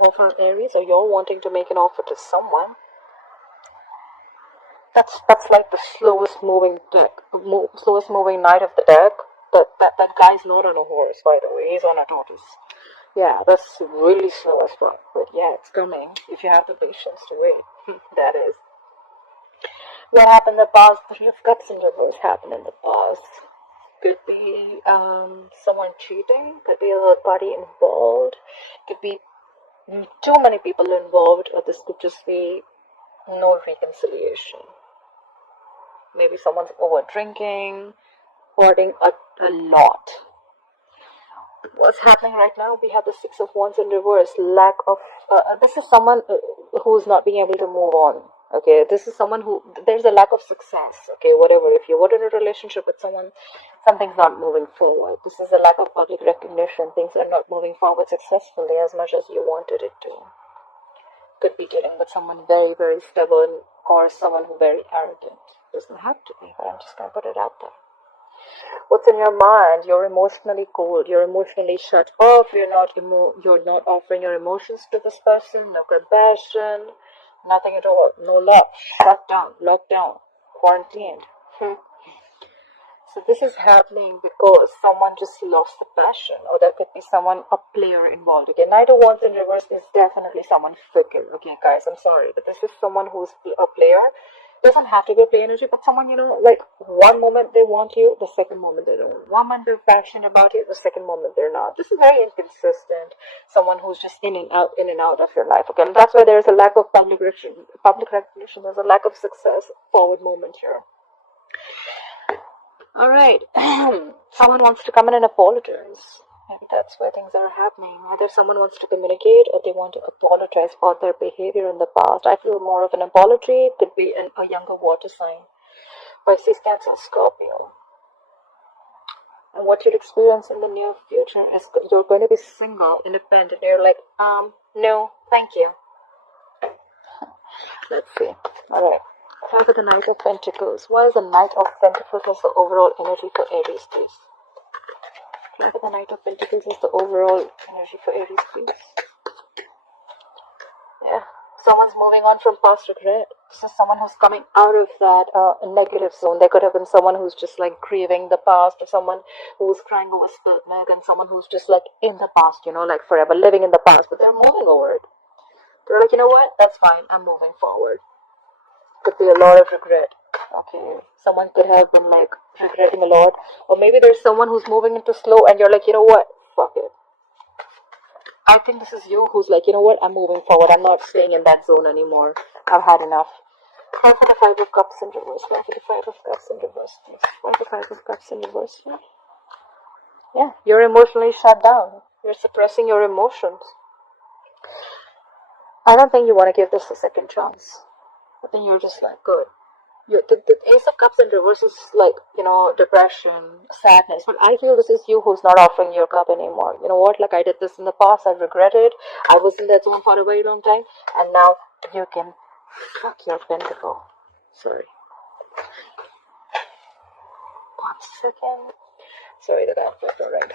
offer, Aries, or you're wanting to make an offer to someone, that's like the slowest moving deck, slowest moving knight of the deck. That guy's not on a horse, by the way. He's on a tortoise. Yeah, that's really slow as well. But yeah, it's coming if you have the patience to wait. That is. What happened in the past? Three of Cups in reverse happened in the past. Could be someone cheating. Could be a third party involved. Could be too many people involved, or this could just be no reconciliation. Maybe someone's over drinking, hoarding a lot. What's happening right now? We have the Six of Wands in reverse. Lack of this is someone who's not being able to move on. Okay, this is someone who there's a lack of success. Okay, whatever. If you were in a relationship with someone, something's not moving forward. This is a lack of public recognition. Things are not moving forward successfully as much as you wanted it to. Could be dealing with someone very, very stubborn or someone who's very arrogant. Doesn't have to be, but I'm just gonna put it out there. What's in your mind? You're emotionally cold. You're emotionally shut off. You're not offering your emotions to this person. No compassion. Nothing at all. No love. Shut down. Locked down. Quarantined. So this is happening because someone just lost the passion, or there could be someone, a player involved. Okay, Knight of Wands in reverse is definitely someone fickle. Okay, guys, I'm sorry, but this is someone who's a player. Doesn't have to be a play energy, but someone, like one moment they want you, the second moment they don't. One moment they're passionate about it, the second moment they're not. This is very inconsistent. Someone who's just in and out of your life. Okay, and that's why there's a lack of public recognition. There's a lack of success, forward movement here. All right, someone wants to come in and apologize. Maybe that's where things are happening. Either someone wants to communicate or they want to apologize for their behavior in the past. I feel more of an apology. It could be a younger water sign. Pisces, Cancer, Scorpio. And what you'll experience in the near future is you're going to be single, independent. You're like, no, thank you. Let's see. All right. How about the Knight of Pentacles? What is the Knight of Pentacles as the overall energy for Aries, please? How about the Knight of Pentacles as the overall energy for Aries, please? Yeah. Someone's moving on from past regret. This is someone who's coming out of that negative zone. There could have been someone who's just like grieving the past, or someone who's crying over spilled milk, and someone who's just like in the past, like forever living in the past, but they're moving over it. They're like, you know what? That's fine. I'm moving forward. Could be a lot of regret. Okay, someone could have been like regretting a lot, or maybe there's someone who's moving into slow, and you're like, you know what? Fuck it. I think this is you who's like, you know what? I'm moving forward. I'm not staying in that zone anymore. I've had enough. Why for the Five of Cups in reverse? Why for the Five of Cups in reverse, please? Why for the Five of Cups in reverse, please? Yeah, you're emotionally shut down. You're suppressing your emotions. I don't think you want to give this a second chance. I think you're just like, good. The Ace of Cups in reverse is like, depression, sadness. But I feel this is you who's not offering your cup anymore. You know what? Like, I did this in the past. I regret it. I was in that zone for a very long time. And now you can fuck your pentacle. Sorry. 1 second. Sorry, the guy flipped alright.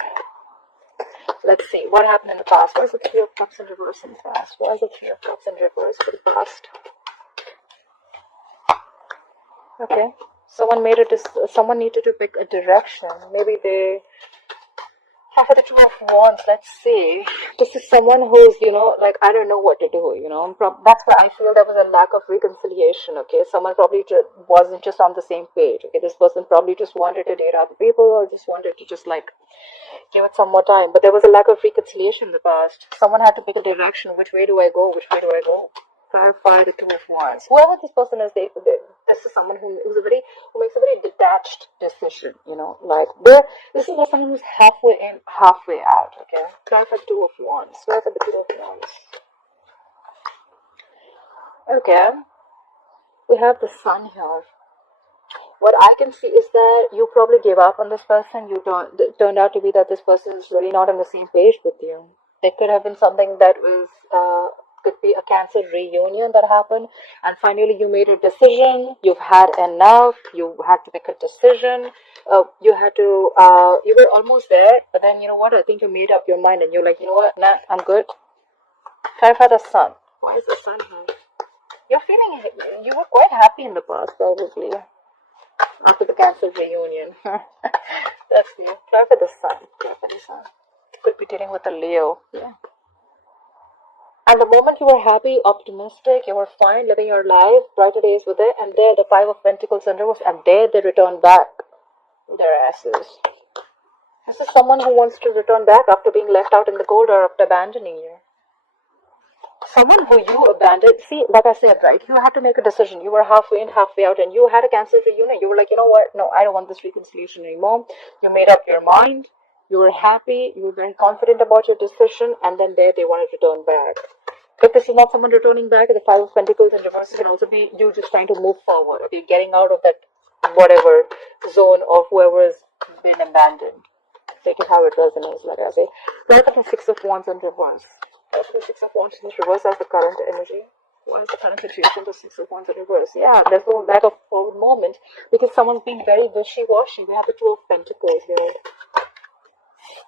Let's see. What happened in the past? What is the Three of Cups in reverse in the past? What is the Three of Cups in reverse for the past? Okay, someone needed to pick a direction. Maybe they have the Two of Wands. Let's see. This is someone who's, like, I don't know what to do, That's why I feel there was a lack of reconciliation, okay? Someone probably wasn't just on the same page, okay? This person probably just wanted to date other people, or just wanted to just, like, give it some more time. But there was a lack of reconciliation in the past. Someone had to pick a direction. Which way do I go? Which way do I go? Clarify the Two of Wands. Whoever this person is, this is someone who makes a very detached decision. Like this is someone who's halfway in, halfway out. Okay, clarify the Two of Wands. Clarify the Two of Wands. Okay, we have the Sun here. What I can see is that you probably gave up on this person. It turned out to be that this person is really not on the same page with you. There could have been something that was. Could be a Cancer reunion that happened, and finally you made a decision. You've had enough. You had to make a decision. You were almost there, but then you know what? I think you made up your mind, and you're like, you know what? Nah, I'm good. Clarify the sun. Why is the sun here? You're feeling, you were quite happy in the past, probably, after the cancelled reunion. That's you. Clarify the sun. Clarify the sun. Could be dealing with a Leo. Yeah. And the moment you were happy, optimistic, you were fine, living your life, brighter days were there, and there the Five of Pentacles and Reverse, and there they return back their asses. This is someone who wants to return back after being left out in the cold or after abandoning you. Someone who you abandoned, see, like I said, right, you had to make a decision. You were halfway in, halfway out, and you had a cancelled reunion. You were like, you know what, no, I don't want this reconciliation anymore. You made up your mind. You were happy, you were very confident about your decision, and then there they want to return back. If this is not someone returning back, the Five of Pentacles in reverse can also be you just trying to move forward, okay, getting out of that whatever zone of whoever's been abandoned. Take it how it resonates, like I say. Look at the Six of Wands in reverse. Look at the Six of Wands in reverse as the current energy. What is the current situation? The Six of Wands in reverse. Yeah, there's no lack of forward moment because someone's being very wishy-washy. We have the Two of Pentacles here.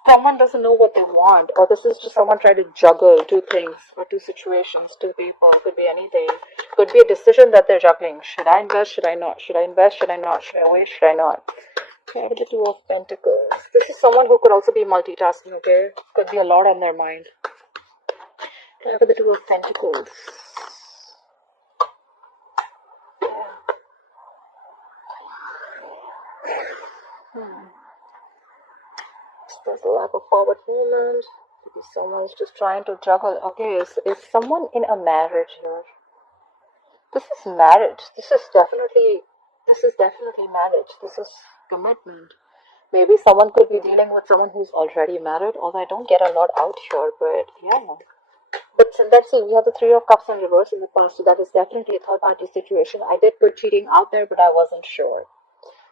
Someone doesn't know what they want, or this is just someone trying to juggle two things or two situations, two people. Could be anything. Could be a decision that they're juggling. Should I invest? Should I not? Should I invest? Should I not? Should I wait? Should I not? Okay, the Two of Pentacles. This is someone who could also be multitasking, okay? Could be a lot on their mind. Okay, the Two of Pentacles. There's a lack of forward movement. Maybe someone's just trying to juggle. Okay, is someone in a marriage here? This is marriage. This is definitely marriage. This is commitment. Maybe someone could be dealing with someone who's already married, although I don't get a lot out here, but yeah. But let's see, we have the Three of Cups in reverse in the past, so that is definitely a third party situation. I did put cheating out there, but I wasn't sure.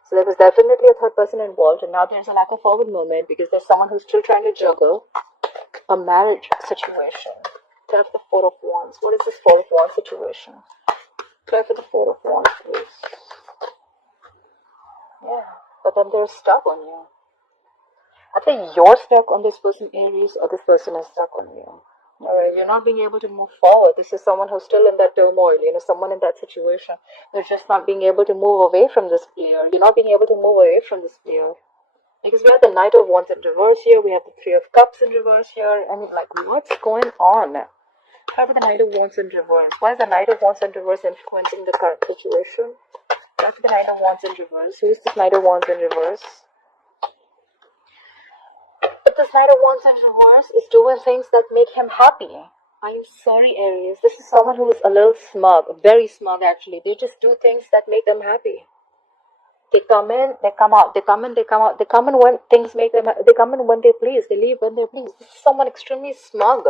So there was definitely a third person involved, and now there's a lack of forward movement because there's someone who's still trying to juggle a marriage situation. Try for the Four of Wands. What is this Four of Wands situation? Try for the Four of Wands, please. Yeah, but then they're stuck on you. I think you're stuck on this person, Aries, or this person is stuck on you. Alright, you're not being able to move forward. This is someone who's still in that turmoil, someone in that situation. They're just not being able to move away from this player. You're not being able to move away from this player. Because we have the Knight of Wands in reverse here, we have the Three of Cups in reverse here. I mean, like, what's going on? How about the Knight of Wands in reverse? Why is the Knight of Wands in reverse influencing the current situation? How about the Knight of Wands in reverse? Who is this Knight of Wands in reverse? But this Knight of Wands in reverse is doing things that make him happy. I'm sorry, Aries. This is someone who is a little smug, very smug actually. They just do things that make them happy. They come in, they come out. They come in, they come out. They come in when things make them. They come in when they please. They leave when they please. This is someone extremely smug.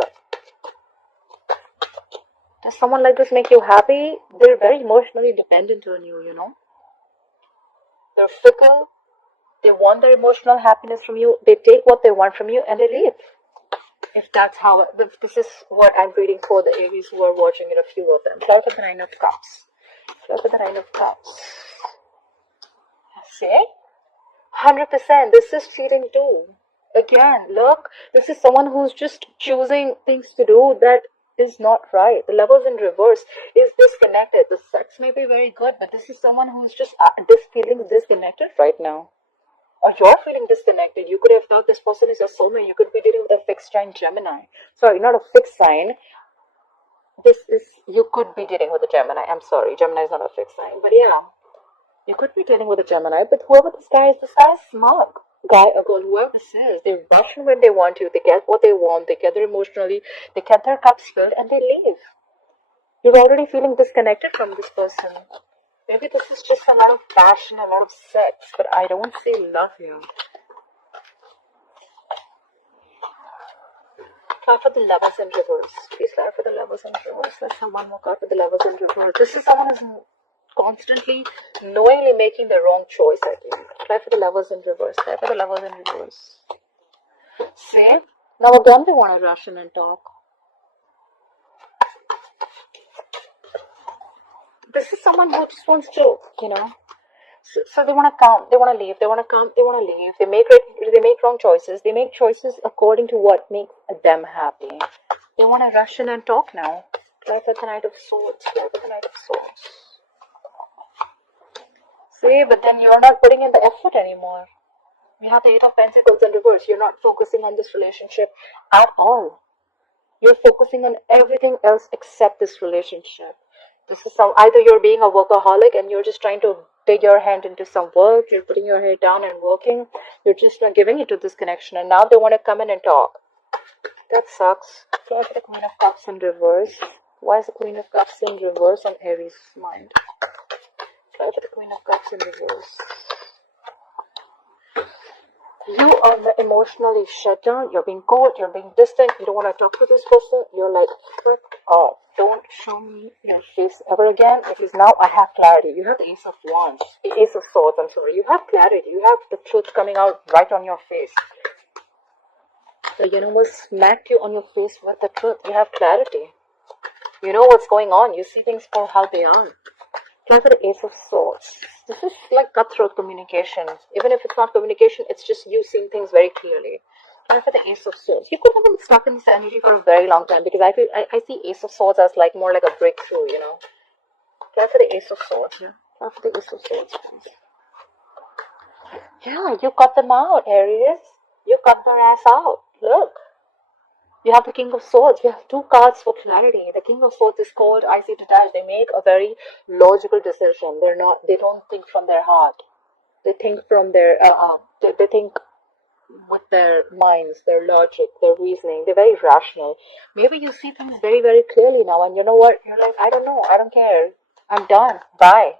Does someone like this make you happy? They're very emotionally dependent on you. They're fickle. They want their emotional happiness from you. They take what they want from you and they leave. If that's how, this is what I'm reading for the Aries who are watching it, a few of them. Look at the Nine of Cups. Look at the Nine of Cups. See? 100%. This is cheating too. Again, look, this is someone who's just choosing things to do that is not right. The Lovers in reverse is disconnected. The sex may be very good, but this is someone who's just feeling disconnected right now. Or you're feeling disconnected. You could have thought this person is your soulmate. You could be dealing with a fixed sign Gemini. Sorry, not a fixed sign. You could be dealing with a Gemini. I'm sorry, Gemini is not a fixed sign. But yeah, you could be dealing with a Gemini. But whoever this guy is smug. Guy or girl, whoever this is, they rush in when they want to. They get what they want. They gather emotionally. They get their cups filled and they leave. You're already feeling disconnected from this person. Maybe this is just a lot of passion, a lot of sex, but I don't see love here. Card for the Lovers in reverse. Please card for the Lovers in reverse. Let's have one more card for the Lovers in reverse. This is someone who's constantly, knowingly making the wrong choice, I think. Try for the Lovers in reverse. Try for the Lovers in reverse. See? Now again they want to rush in and talk. This is someone who just wants to, So they want to come, they want to leave, they want to come, they want to leave. They make wrong choices. They make choices according to what makes them happy. They want to rush in and talk now. Clarify the Knight of Swords. Clarify the Knight of Swords. See, but then you're not putting in the effort anymore. You have the Eight of Pentacles in reverse. You're not focusing on this relationship at all. You're focusing on everything else except this relationship. This is either you're being a workaholic and you're just trying to dig your hand into some work. You're putting your head down and working. You're just not giving it to this connection. And now they want to come in and talk. That sucks. Why is the Queen of Cups in reverse? Why is the Queen of Cups in reverse on Aries' mind? Why is the Queen of Cups in reverse? You are emotionally shut down. You're being cold. You're being distant. You don't want to talk to this person. You're like, frick off. Don't show me your face ever again, because now I have clarity. You have the Ace of Wands. Ace of Swords, I'm sorry. You have clarity. You have the truth coming out right on your face. The universe smacked you on your face with the truth. You have clarity. You know what's going on. You see things for how they are. Try for the Ace of Swords. This is like cutthroat communication. Even if it's not communication, it's just you seeing things very clearly. Try for the Ace of Swords. You could have been stuck in this energy for a very long time, because I see Ace of Swords as like more like a breakthrough, you know. Try for the Ace of Swords. Yeah. Try for the Ace of Swords, please. Yeah, you cut them out, Aries. You cut their ass out. Look. You have the King of Swords. You have two cards for clarity. The King of Swords is called icy detached. They make a very logical decision. They don't think from their heart. They think from their, they think with their minds, their logic, their reasoning. They're very rational. Maybe you see things very, very clearly now, and you know what? You're like, I don't know. I don't care. I'm done. Bye.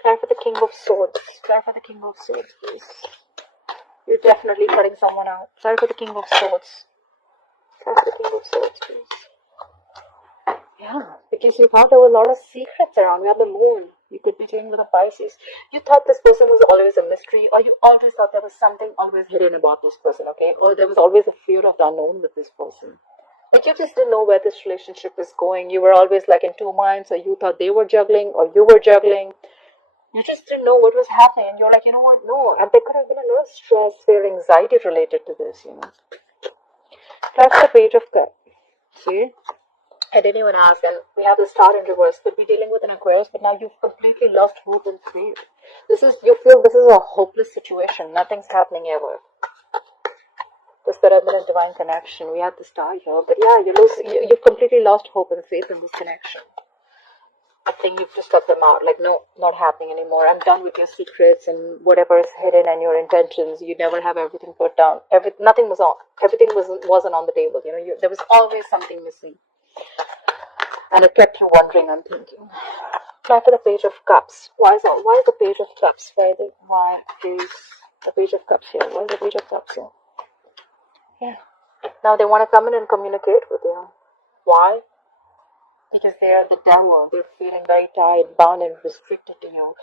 Try for the King of Swords. Try for the King of Swords, please. You're definitely cutting someone out. Try for the King of Swords. That's the King of Swords, please. Yeah, because you thought there were a lot of secrets around. We have the moon. You could be dealing with a Pisces. You thought this person was always a mystery, or you always thought there was something always hidden about this person, okay? Or there was always a fear of the unknown with this person. Like you just didn't know where this relationship is going. You were always like in two minds, or you thought they were juggling, or you were juggling. You just didn't know what was happening. And you're like, you know what? No. And there could have been a lot of stress, fear, anxiety related to this, you know. That's the Page of Cups. See? I didn't even ask, and we have the Star in reverse. Could be dealing with an Aquarius, but now you've completely lost hope and faith. You feel this is a hopeless situation. Nothing's happening ever. This could have been a divine connection. We had the Star here, but yeah, you've completely lost hope and faith in this connection. I think you've just cut them out. Like, no, not happening anymore. I'm done with your secrets and whatever is hidden and your intentions. You never have everything put down. Nothing was on. Everything wasn't on the table. You know, there was always something missing, and it kept you wondering and thinking. Try for the Page of Cups. Why is the Page of Cups? Why is the Page of Cups here? Why is the Page of Cups here? Yeah. Now they want to come in and communicate with you. Why? Because they are the devil. They're feeling very tied, bound, and restricted to you.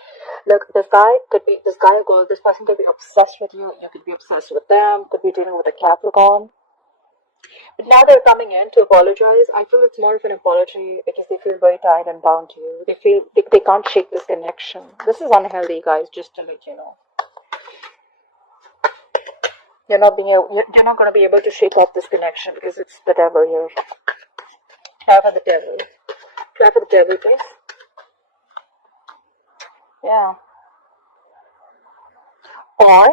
Look, this guy or girl, this person could be obsessed with you. You could be obsessed with them. Could be dealing with a Capricorn. But now they're coming in to apologize. I feel it's more of an apology because they feel very tied and bound to you. They feel they can't shake this connection. This is unhealthy, guys, just to let you know. You're not going to be able to shake off this connection because it's the devil here. Try for the devil. Try for the devil, please. Yeah. Or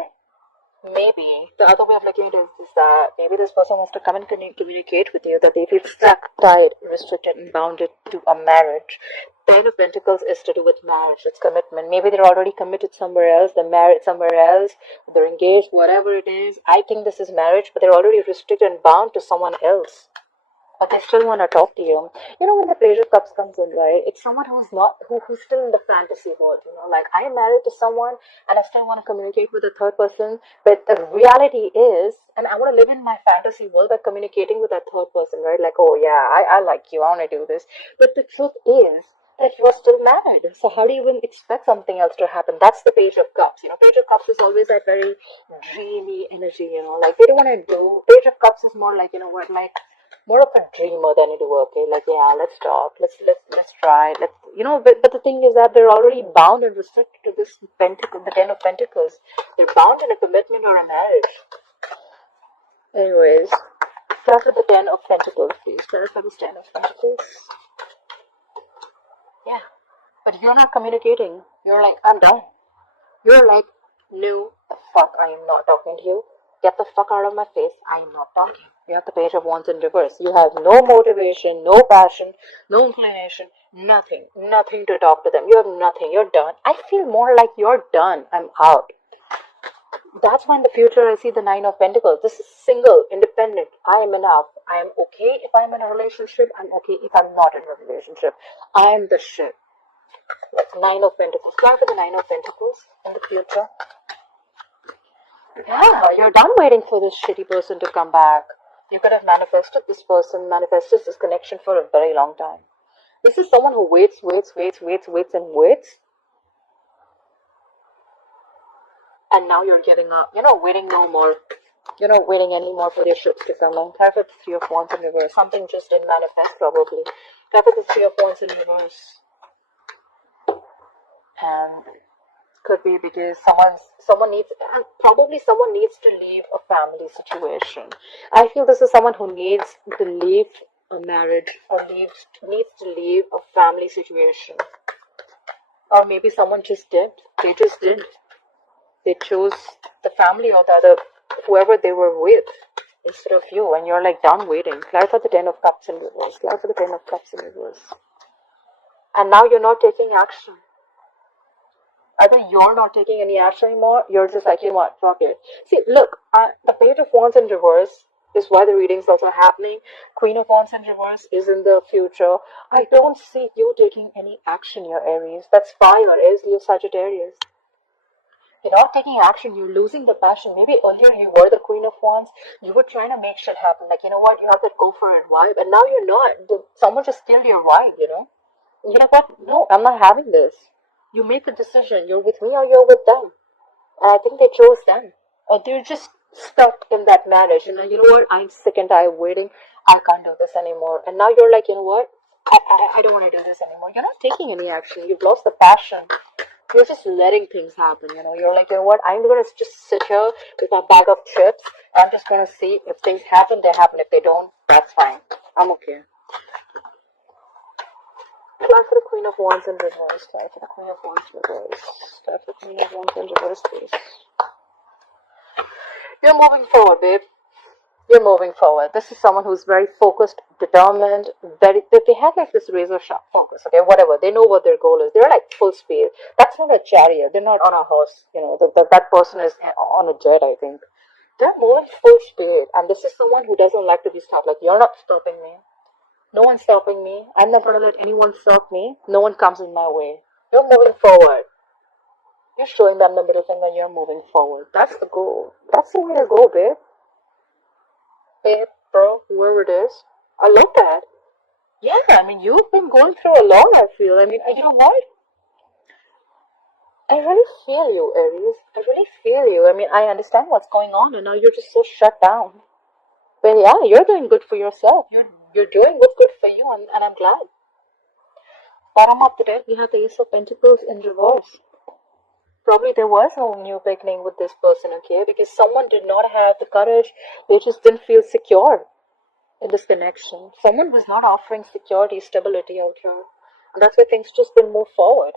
maybe the other way of looking at it is that maybe this person wants to come and communicate with you that they feel stuck, tied, restricted, and bounded to a marriage. Ten of Pentacles is to do with marriage. It's commitment. Maybe they're already committed somewhere else. They're married somewhere else. They're engaged. Whatever it is. I think this is marriage, but they're already restricted and bound to someone else. But they still want to talk to you. You know, when the Page of Cups comes in, right? It's someone who's still in the fantasy world. You know, like I am married to someone and I still want to communicate with a third person. But the reality is, and I want to live in my fantasy world by communicating with that third person, right? Like, oh yeah, I like you. I want to do this. But the truth is that you are still married. So how do you even expect something else to happen? That's the Page of Cups. You know, Page of Cups is always that very dreamy energy. You know, like they don't want to do. Page of Cups is more like, you know what, like. More of a dreamer than you do, okay? Like, yeah, let's talk, let's try, but the thing is that they're already bound and restricted to this pentacle, the Ten of Pentacles. They're bound in a commitment or a marriage. Anyways, Clarify the 10 of Pentacles, please. Clarify this 10 of Pentacles. Yeah. But you're not communicating. You're like, I'm done. You're like, no, the fuck, I am not talking to you. Get the fuck out of my face. I am not talking. You have the Page of Wands in reverse. You have no motivation, no passion, no inclination, nothing. Nothing to talk to them. You have nothing. You're done. I feel more like you're done. I'm out. That's why in the future I see the 9 of Pentacles. This is single, independent. I am enough. I am okay if I'm in a relationship. I'm okay if I'm not in a relationship. I am the shit. That's 9 of Pentacles. Try for the 9 of Pentacles in the future. Yeah, you're done waiting for this shitty person to come back. You could have manifested this person, manifested this connection for a very long time. This is someone who waits and waits. And now you're giving up. You're not waiting no more. You're not waiting anymore for your ships to come in. Try for the 3 of Wands in reverse. Something just didn't manifest probably. Try for the 3 of Wands in reverse. And could be because someone needs to leave a family situation. I feel this is someone who needs to leave a marriage or needs to leave a family situation. Or maybe someone just did. They just did. They chose the family or the other, whoever they were with, instead of you, and you're like done waiting. Clarify the 10 of Cups in reverse. Clarify the 10 of Cups in reverse. And now you're not taking action. Either you're not taking any action anymore, you're just like, you know what, fuck it. See, look, the Page of Wands in reverse is why the reading's also happening. Queen of Wands in reverse is in the future. I don't see you taking any action, your Aries. That's fire, is your Sagittarius. You're not taking action, you're losing the passion. Maybe earlier you were the Queen of Wands, you were trying to make shit happen. Like, you know what, you have that go for it vibe, and now you're not. Someone just killed your vibe, you know? You know what, no, I'm not having this. You make a decision, you're with me or you're with them. And I think they chose them. Or they're just stuck in that marriage. And you know what, I'm sick and tired of waiting. I can't do this anymore. And now you're like, you know what, I don't want to do this anymore. You're not taking any action. You've lost the passion. You're just letting things happen, you know. You're like, you know what, I'm going to just sit here with my bag of chips. I'm just going to see if things happen, they happen. If they don't, that's fine. I'm okay. Try for the Queen of Wands in reverse. Try for the Queen of Wands in reverse. Try for the Queen of Wands in reverse, please. You're moving forward, babe. You're moving forward. This is someone who's very focused, determined, they have like this razor sharp focus, okay, whatever. They know what their goal is. They're like full speed. That's not a chariot. They're not on a horse, you know. That person is on a jet, I think. They're moving full speed. And this is someone who doesn't like to be stopped. Like, you're not stopping me. No one's stopping me. I'm not going to let anyone stop me. No one comes in my way. You're moving forward. You're showing them the middle finger and you're moving forward. That's the goal. That's the way to go, babe. Babe, bro, whoever it is. I love that. Yeah, I mean, you've been going through a lot, I feel. I mean, you know what? I really feel you, Aries. I really feel you. I mean, I understand what's going on and now you're just so shut down. But yeah, you're doing good for yourself. You're doing what's good for you, and I'm glad. Bottom of the deck, we have the Ace of Pentacles in reverse. Probably there was no new beginning with this person, okay? Because someone did not have the courage. They just didn't feel secure in this connection. Someone was not offering security, stability out here. And that's why things just didn't move forward.